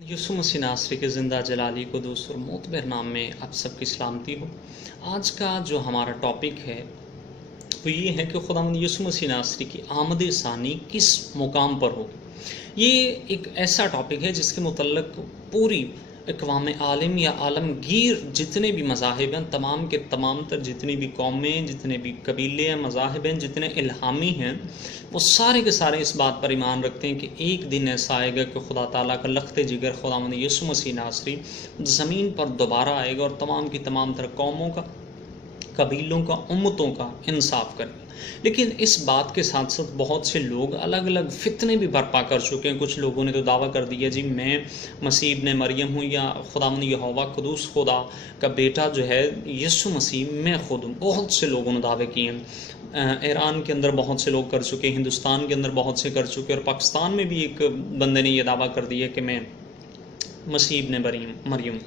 یسوع مسیح ناصری کے زندہ جلالی قدوس اور معتبر نام میں آپ سب کی سلامتی ہو۔ آج کا جو ہمارا ٹاپک ہے وہ یہ ہے کہ خداوند یسوع مسیح ناصری کی آمد ثانی کس مقام پر ہوگی۔ یہ ایک ایسا ٹاپک ہے جس کے متعلق پوری اقوام عالم یا عالمگیر جتنے بھی مذاہب ہیں، تمام کے تمام تر جتنی بھی قومیں، جتنے بھی قبیلے ہیں، مذاہب ہیں، جتنے الہامی ہیں، وہ سارے کے سارے اس بات پر ایمان رکھتے ہیں کہ ایک دن ایسا آئے گا کہ خدا تعالیٰ کا لخت جگر خداوند یسوع مسیح ناصری زمین پر دوبارہ آئے گا اور تمام کی تمام تر قوموں کا، قبیلوں کا، امتوں کا انصاف کرے گا۔ لیکن اس بات کے ساتھ ساتھ بہت سے لوگ الگ الگ فتنے بھی برپا کر چکے ہیں۔ کچھ لوگوں نے تو دعویٰ کر دیا جی میں مسیح ابن مریم ہوں، یا خداوند یہوہ قدوس خدا کا بیٹا جو ہے یسوع مسیح میں خود ہوں۔ بہت سے لوگوں نے دعوے کیے ہیں۔ ایران کے اندر بہت سے لوگ کر چکے، ہندوستان کے اندر بہت سے کر چکے، اور پاکستان میں بھی ایک بندے نے یہ دعویٰ کر دیا کہ میں مسیح ابن مریم۔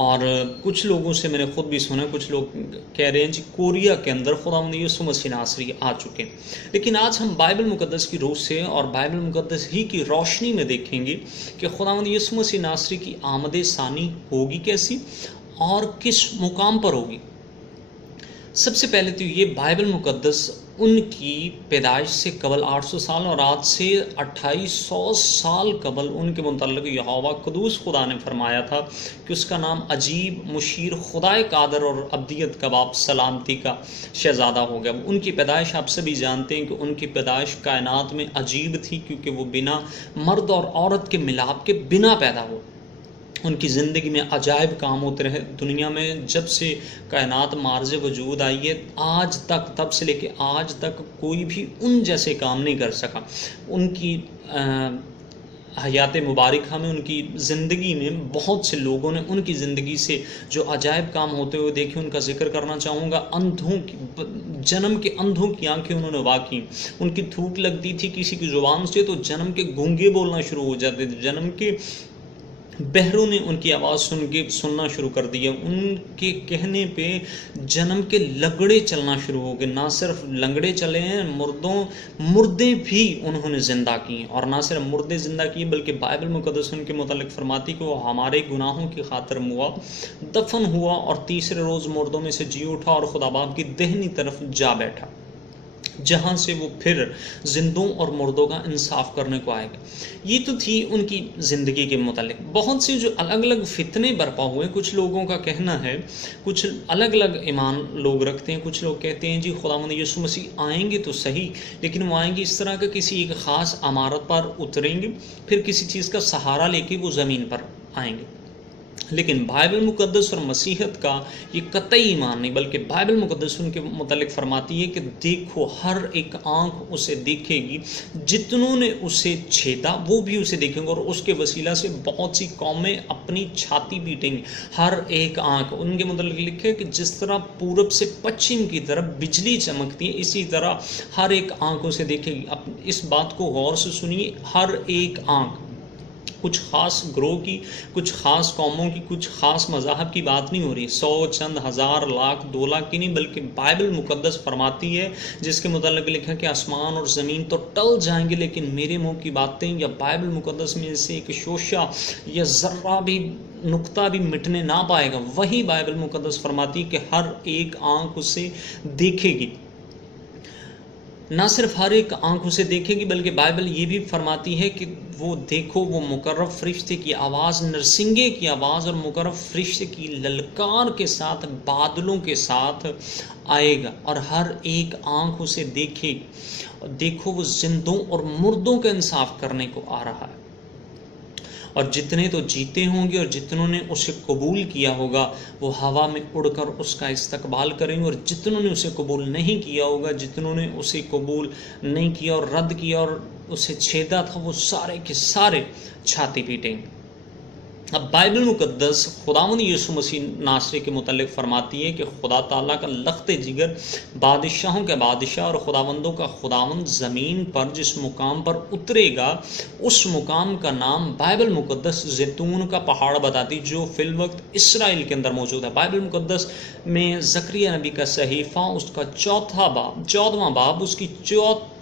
اور کچھ لوگوں سے میں نے خود بھی سنا، کچھ لوگ کہہ رہے ہیں جی کوریا کے اندر خداوند یسوع مسیح ناصری آ چکے ہیں۔ لیکن آج ہم بائبل مقدس کی روح سے اور بائبل مقدس ہی کی روشنی میں دیکھیں گے کہ خداوند یسوع مسیح ناصری کی آمد ثانی ہوگی کیسی اور کس مقام پر ہوگی۔ سب سے پہلے تو یہ بائبل مقدس ان کی پیدائش سے قبل 800 سال اور آج سے 2800 سال قبل ان کے متعلق یہوہ قدوس خدا نے فرمایا تھا کہ اس کا نام عجیب، مشیر، خدائے قادر اور ابدیت کا باپ، سلامتی کا شہزادہ ہو گیا۔ ان کی پیدائش آپ سبھی جانتے ہیں کہ ان کی پیدائش کائنات میں عجیب تھی، کیونکہ وہ بنا مرد اور عورت کے ملاپ کے بنا پیدا ہو۔ ان کی زندگی میں عجائب کام ہوتے رہے۔ دنیا میں جب سے کائنات مارز وجود آئی ہے آج تک، تب سے لے کے آج تک کوئی بھی ان جیسے کام نہیں کر سکا۔ ان کی حیات مبارکہ میں، ان کی زندگی میں بہت سے لوگوں نے ان کی زندگی سے جو عجائب کام ہوتے ہوئے دیکھے ان کا ذکر کرنا چاہوں گا۔ جنم کے اندھوں کی آنکھیں انہوں نے واقعی، ان کی تھوک لگتی تھی کسی کی زبان سے تو جنم کے گونگے بولنا شروع ہو جاتے تھے، جنم کے بہروں نے ان کی آواز سننا شروع کر دیا، ان کے کہنے پہ جنم کے لنگڑے چلنا شروع ہو گئے۔ نہ صرف لنگڑے چلے ہیں، مردے بھی انہوں نے زندہ کیے، اور نہ صرف مردے زندہ کیے بلکہ بائبل مقدس ان کے متعلق فرماتی کہ وہ ہمارے گناہوں کی خاطر ہوا، دفن ہوا اور تیسرے روز مردوں میں سے جی اٹھا اور خدا باپ کی دہنی طرف جا بیٹھا، جہاں سے وہ پھر زندوں اور مردوں کا انصاف کرنے کو آئے گا۔ یہ تو تھی ان کی زندگی کے متعلق۔ بہت سے جو الگ الگ فتنے برپا ہوئے، کچھ لوگوں کا کہنا ہے، کچھ الگ الگ ایمان لوگ رکھتے ہیں، کچھ لوگ کہتے ہیں جی خداوند یسوع مسیح آئیں گے تو صحیح، لیکن وہ آئیں گے اس طرح کہ کسی ایک خاص عمارت پر اتریں گے، پھر کسی چیز کا سہارا لے کے وہ زمین پر آئیں گے۔ لیکن بائبل مقدس اور مسیحت کا یہ قطعی ایمان نہیں، بلکہ بائبل مقدس ان کے متعلق فرماتی ہے کہ دیکھو ہر ایک آنکھ اسے دیکھے گی، جتنوں نے اسے چھیدا وہ بھی اسے دیکھیں گے، اور اس کے وسیلہ سے بہت سی قومیں اپنی چھاتی پیٹیں گی۔ ہر ایک آنکھ، ان کے متعلق لکھے کہ جس طرح پورب سے پچھم کی طرف بجلی چمکتی ہے، اسی طرح ہر ایک آنکھ اسے دیکھے گی۔ اب اس بات کو غور سے سنیے، ہر ایک آنکھ، کچھ خاص گروہ کی، کچھ خاص قوموں کی، کچھ خاص مذاہب کی بات نہیں ہو رہی، 100 چند ہزار لاکھ 2 لاکھ کی نہیں، بلکہ بائبل مقدس فرماتی ہے جس کے متعلق لکھا کہ آسمان اور زمین تو ٹل جائیں گے لیکن میرے منہ کی باتیں، یا بائبل مقدس میں سے ایک شوشہ یا ذرہ بھی نقطہ بھی مٹنے نہ پائے گا۔ وہی بائبل مقدس فرماتی ہے کہ ہر ایک آنکھ اسے دیکھے گی۔ نہ صرف ہر ایک آنکھ اسے دیکھے گی بلکہ بائبل یہ بھی فرماتی ہے کہ وہ دیکھو وہ مقرب فرشتے کی آواز، نرسنگے کی آواز اور مقرب فرشتے کی للکار کے ساتھ، بادلوں کے ساتھ آئے گا، اور ہر ایک آنکھ اسے دیکھے گی۔ دیکھو وہ زندوں اور مردوں کا انصاف کرنے کو آ رہا ہے، اور جتنے تو جیتے ہوں گے اور جتنوں نے اسے قبول کیا ہوگا وہ ہوا میں اڑ کر اس کا استقبال کریں گے، اور جتنوں نے اسے قبول نہیں کیا ہوگا، جتنوں نے اسے قبول نہیں کیا اور رد کیا اور اسے چھیدا تھا، وہ سارے کے سارے چھاتی پیٹیں گے۔ اب بائبل مقدس خداوند یسوع مسیح ناصری کے متعلق فرماتی ہے کہ خدا تعالیٰ کا لخت جگر، بادشاہوں کے بادشاہ اور خداوندوں کا خداوند زمین پر جس مقام پر اترے گا، اس مقام کا نام بائبل مقدس زیتون کا پہاڑ بتاتی، جو فی الوقت اسرائیل کے اندر موجود ہے۔ بائبل مقدس میں زکریا نبی کا صحیفہ، اس کا 14واں باب، اس کی